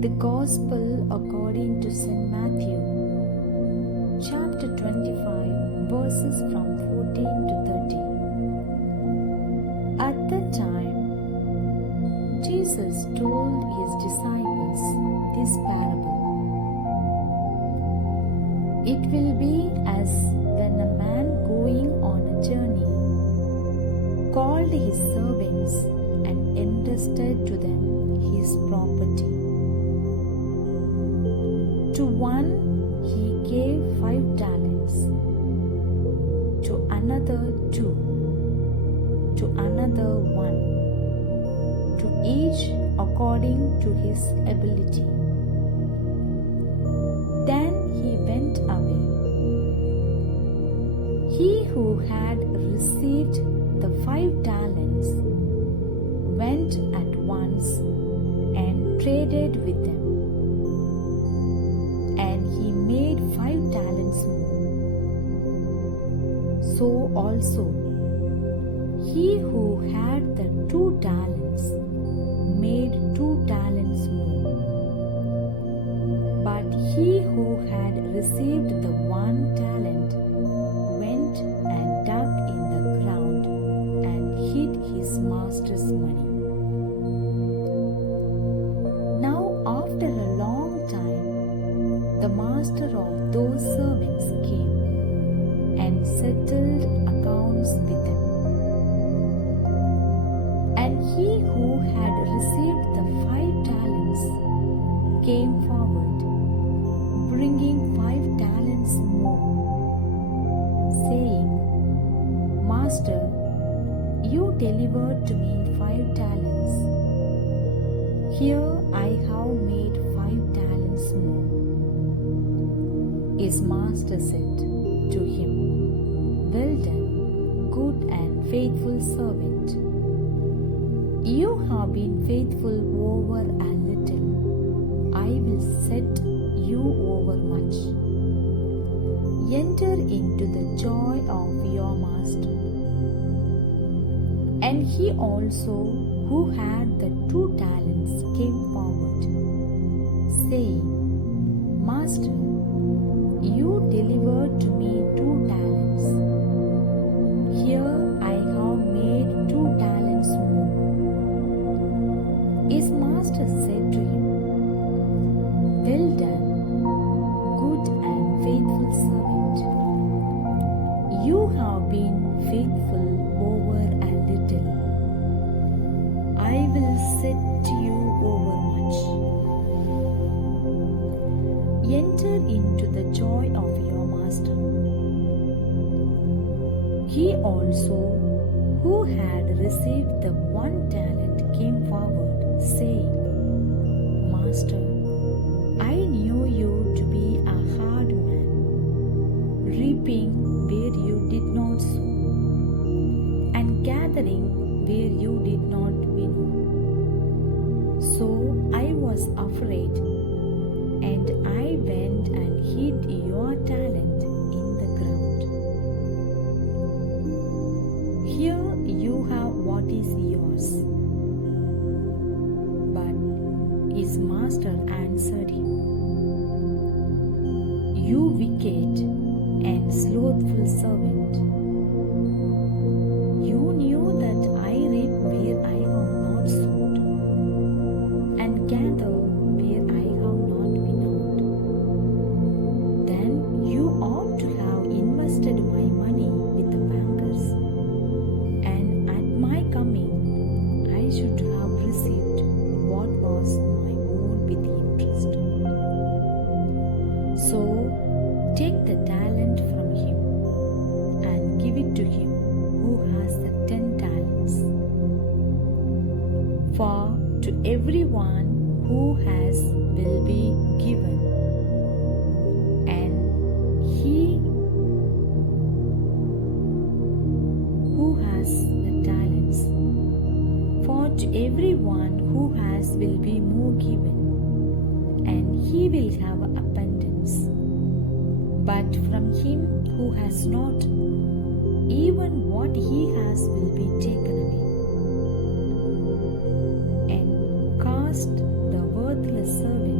The Gospel according to St. Matthew, chapter 25, verses from 14 to 30. At that time, Jesus told his disciples this parable. It will be as when a man going on a journey called his servants and entrusted to them his property. To one he gave 5 talents, to another 2, to another 1, to each according to his ability. Then he went away. He who had received the 5 talents went at once and traded with them. And he made 5 talents more. So also, he who had the 2 talents made 2 talents more. But he who had received the 1 talent went and dug in the ground and hid his master's money. Now, after a long time, the master of those servants came and settled accounts with them. And he who had received the 5 talents came forward, bringing 5 talents more, saying, Master, you delivered to me 5 talents. Here I have made 5 talents more. His master said to him, Well done, good and faithful servant. You have been faithful over a little. I will set you over much. Enter into the joy of your master. And he also, who had the 2 talents, came forward, saying, Master, you delivered to me 2 talents. Here I have made 2 talents more. His master said to him, Well done, good and faithful servant. You have been faithful over a little. I will set you over much. Enter into the joy of your master. He also, who had received the 1 talent, came forward, saying, Master, I knew you to be a hard man, reaping where you did not sow, and gathering where you did not winnow. So I was afraid, and I went and hid your talent in the ground. Here you have what is yours. But his master answered him, You wicked and slothful servant. You knew that I reap where I have not sowed, and gather where I have not winnowed. Then you ought to have invested my money with the bankers, and at my coming I should have received what was my own with interest. So take the talent from him and give it to him who has the 10 talents. For to everyone who has will be given, and he who has the talents, for to everyone who has will be more given, and he will have abundance. But from him who has not, even what he has will be taken away. And cast the worthless servant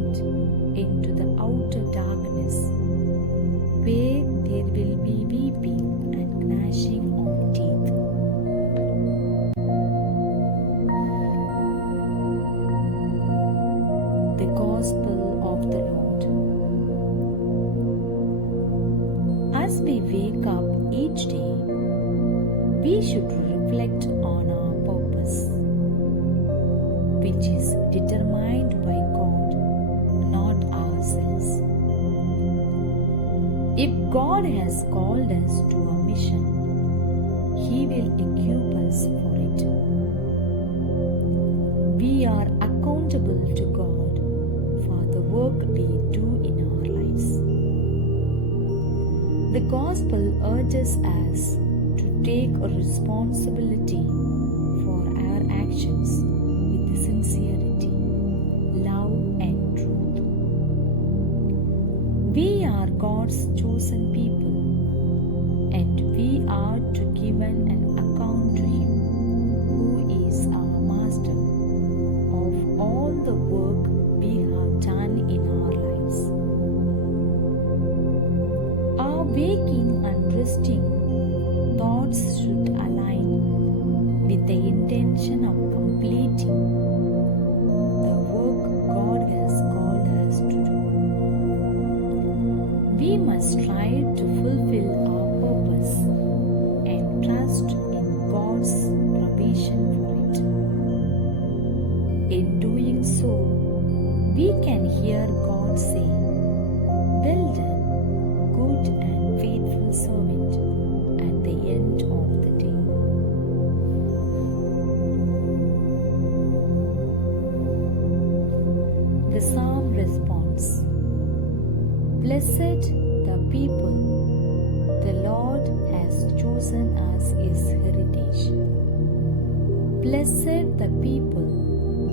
Gospel of the Lord. As we wake up each day, we should reflect on our purpose, which is determined by God, not ourselves. If God has called us to a mission, He will equip us for it. We are accountable to God for the work we do in our lives. The Gospel urges us to take a responsibility for our actions with sincerity, love, and truth. We are God's chosen people, and we are to give an account to Him, who is our Master, of all the work we have done in our lives. Our waking and resting thoughts should align with the intention of completing the work God has called us to do. We must strive to fulfill our purpose and trust in God's provision for it. In doing so, we can hear God say, "Well done, good and faithful servant," at the end of the day. The psalm response: Blessed the people the Lord has chosen as His heritage. Blessed the people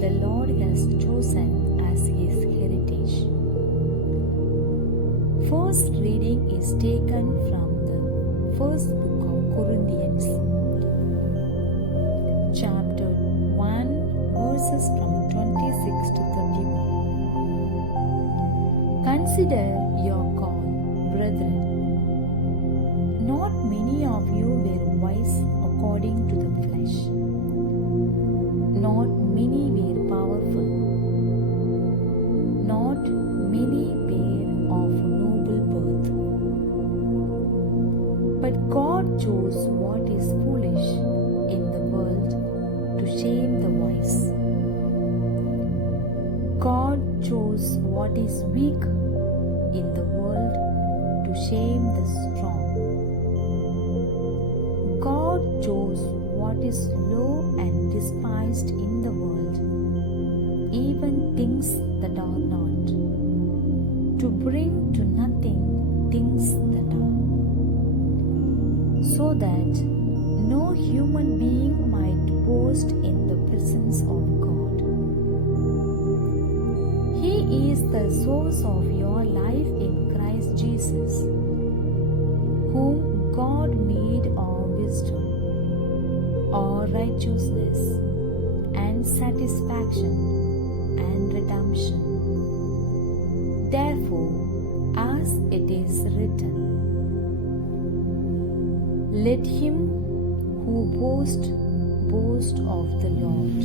the Lord has chosen as His heritage. First reading is taken from the first book of Corinthians, chapter 1, verses from 26 to 31. Consider your call, brethren. Not many of you were wise according to the flesh. Not many were powerful. Not many were of noble birth. But God chose what is foolish in the world to shame the wise. God chose what is weak in the world to shame the strong. God chose what is low and despised in the world, even things that are not, to bring to nothing things that are, so that no human being might boast in the presence of God. He is the source of your life in Christ Jesus, whom God made our wisdom, our righteousness, and satisfaction, and redemption. Therefore, as it is written, let him who boasts boast of the Lord.